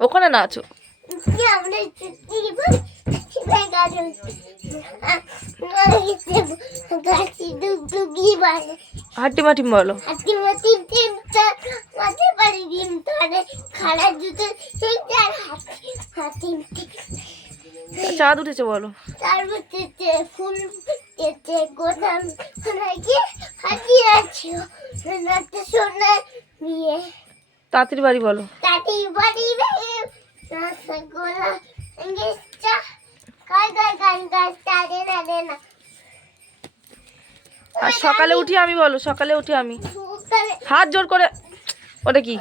ওখানে নাচো হাট্টি মাটি বলো। হাতি মাতি ডিমটা মাঝে পারি ডিম তারে খাড়া জুতো সেই তার হাতি হাতি চাঁদ উঠেছে বলো। ফুল গোদাম বিয়ে তাঁতির বাড়ি বলো। বাড়ি আর সকালে উঠি আমি বলো সকালে উঠি আমি। হাত জোর করে ওটা কি?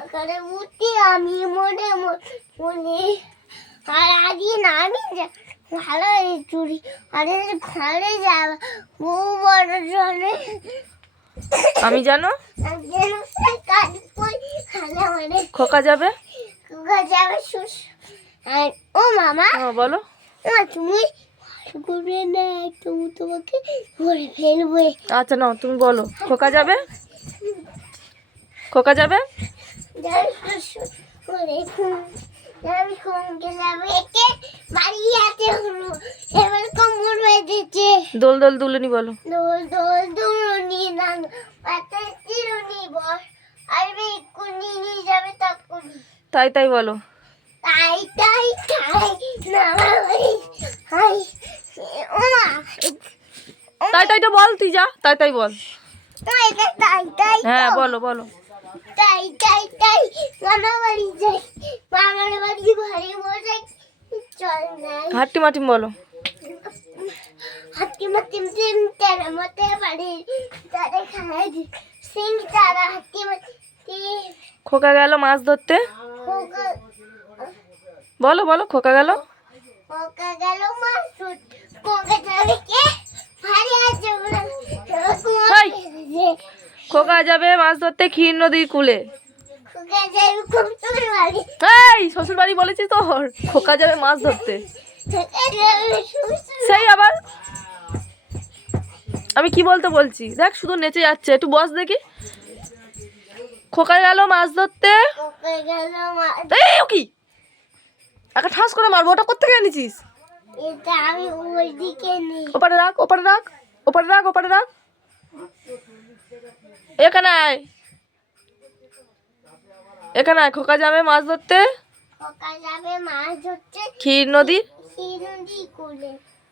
উঠি আমি মনে মনে। আর আজকে না আমি ভালো এই চুরি। আরে ঘরে যাওয়া বউ বড় জনে। আমি জানো? খোকা যাবে? কুকা যাবে শুস আর ও মামা বলো। ও তুমি করবে না তুমি তোমাকে ধরে ফেলবে। আচ্ছা নাও তুমি বলো খোকা যাবে? খোকা যাবে? যাবে শুস করে ঘুম যাবে ঘুমকে যাবে একে দোল দোল দুলনি বলো। দোল দোল দুলুনি নান পাতা চিরুনি বস আসবে এক্ষুনি নিয়ে যাবে তখনই। তাই তাই বলো। তাই তাই তাই না হাই ওমা। তাই তাইটা বল তুই যা তাই তাই বল। তাই তাই তাই তাই হ্যাঁ বলো বলো। তাই তাই তাই মামা বাড়ি যাই মামার বাড়ি ঘরে বসে চল না হাট্টি মাটিম বলো। হাতি মাতিম তিম তেরা মতে বাড়ি তারে খাই সিং তারা হাতি মাতি খোকা গেল মাছ ধরতে? বলো বলো খোকা গেল? খোকা গেল মাসুদ খোকা যাবে কে? ভারী আছে খোকা যাবে মাছ ধরতে ক্ষীর নদীর কূলে। এই শ্বশুর বাড়ি বলেছি তোর। খোকা যাবে মাছ ধরতে। সেই আবার? আমি কি বলতে বলছি? দেখ শুধু নেচে যাচ্ছে। একটু বস দেখি। খোকা গেল মাছ ধরতে। কি? একটা ঠাস করে মারবো ওটা কোথেকে এনেছিস? ওপারে রাখ ওপারে রাখ ওপারে রাখ ওপারে রাখ। এখানে আয়। এখানে আয় খোকা যাবে মাছ ধরতে। মাছ ধরতে। ক্ষীর নদী।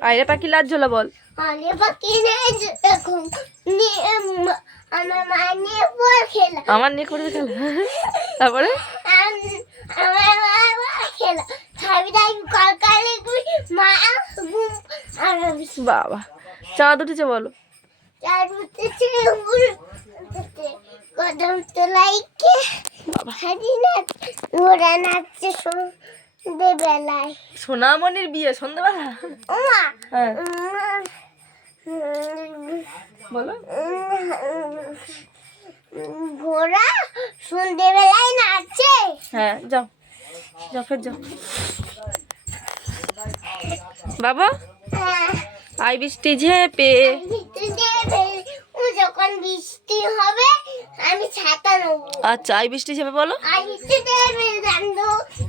আইরে পাখি লাজ ঝোলা বল আমার মা নিয়ে বল খেলা। তারপরে? বাবা। চাঁদ উঠেছে বলো। চার সন্ধ্যেবেলায় সোনামণির বিয়ে সন্ধ্যেবেলা? হ্যাঁ। বলো। ঘোড়া সন্ধ্যেবেলায় নাচে হ্যাঁ যাও। যাও ফের যাও। বাবা? হ্যাঁ। আই বৃষ্টি ঝেপে। যখন বৃষ্টি হবে আমি ছাতা নেব। আচ্ছা আই বৃষ্টি ঝেপে বলো। আর বৃষ্টি দেবে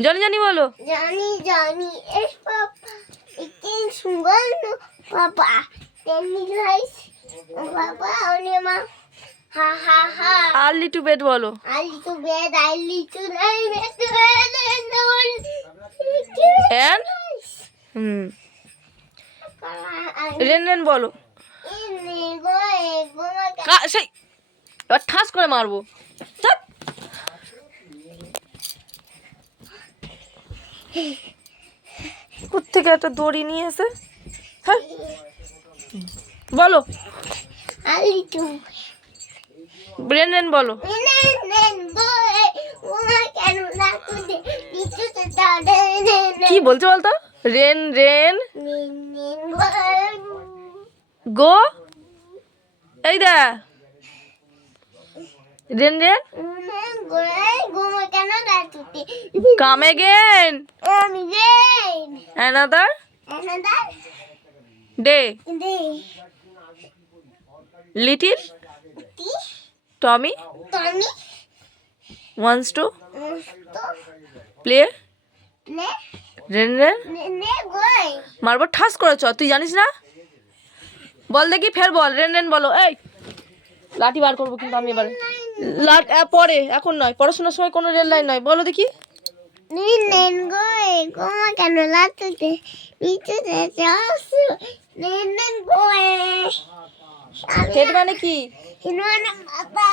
জানি জানি বলো। জানি জানি। এস পাপা একদিন সুন্দর পাপা। তেমনি গাইস বাবা ওনে মা। হা হা হা। আর্লি টু বেড বলো। little bed, I little, I little, I little, হুম। রেন রেন বলো। কা- সেই এবার ঠাস করে মারবো। কোত্থেকে একটা দড়ি নিয়ে এসে? হ্যাঁ? বলো। রেন বলো। কি বলছো বলতো? Rain rain. গো। এই the rain rain come again another? Day little? Tommy? Wants to? Play rain rain মারবো, ঠাস করেছ, তুই জানিস না? বল দেখি, ফের বল। রেন রেন বলো। এই, লাঠি বার করব কিন্তু আমি এবারে। পরে এখন নয় পড়াশোনার সময় কোনো রেল লাইন নয় বলো দেখি। নেন নেন গোয়ে গোমা কেন লাকুতে নিচুতে চাসু নেন নেন গোয়ে। হেড মানে কি? হিনমানে মাথা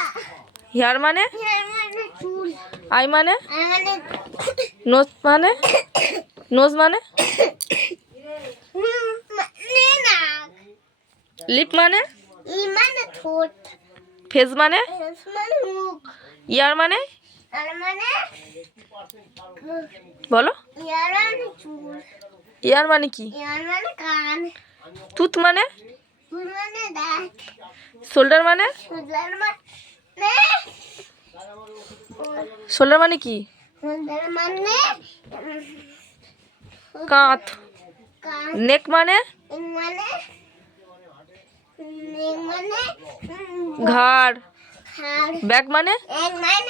হেয়ার মানে? আই মানে? মানে নোজ মানে? নোজ মানে? মানে না লিপ মানে? ইমানে ঠোঁট। ফেস মানে? মানে ইয়ার মানে? মানে বলো। ইয়ার মানে মানে কি? মানে টুথ মানে? মানে শোল্ডার মানে? মানে শোল্ডার মানে কি? মানে কাঁধ। নেক মানে হাড় ব্যাগ মানে? এক মানে?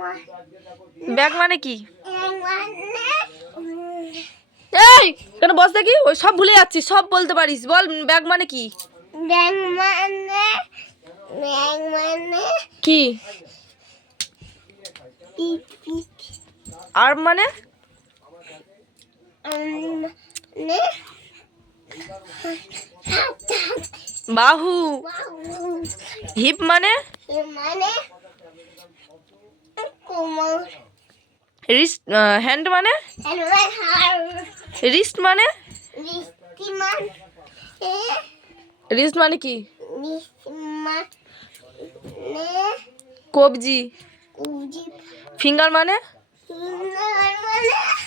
মানে? ব্যাগ মানে কি? মানে? এই কেন বস দেখি? ওই সব ভুলে যাচ্ছি সব বলতে পারিস। বল ব্যাগ মানে কি? ব্যাং মানে? ব্যাং মানে? কি? পিট মানে? বাহু। হিপ মানে? মানে রিস্ট হ্যান্ড মানে? রিস্ট মানে? মানে? রিস্ট মানে কি? কবজি। ফিঙ্গার মানে? মানে?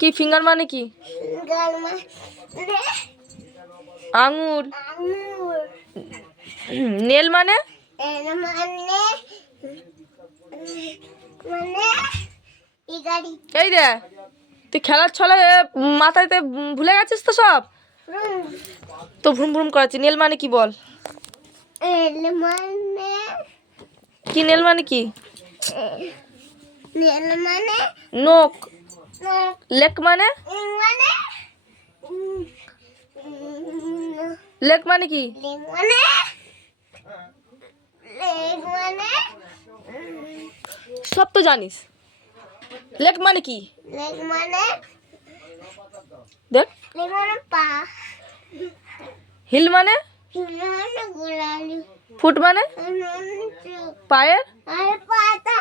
কি ফিঙ্গার মানে কি? মানে আঙুর। নেল মানে? মানে মানে এই রে তুই খেলার ছলে মাথাতে ভুলে গেছিস তো সব? তো ভ্রুম ভ্রুম করাচ্ছি। নেল মানে কি বল? মানে কি নেল মানে কি? নীল মানে নোক লেক মানে ইং মানে উম, উম, লেক মানে কি লেগ মানে লেগ মানে উম, সব তো জানিস লেক মানে কি লেগ মানে দেখ লেগ মানে পা হিল মানে হিল মানে গোড়ালি ফুট মানে মানে চোখ পায়ের আর পাতা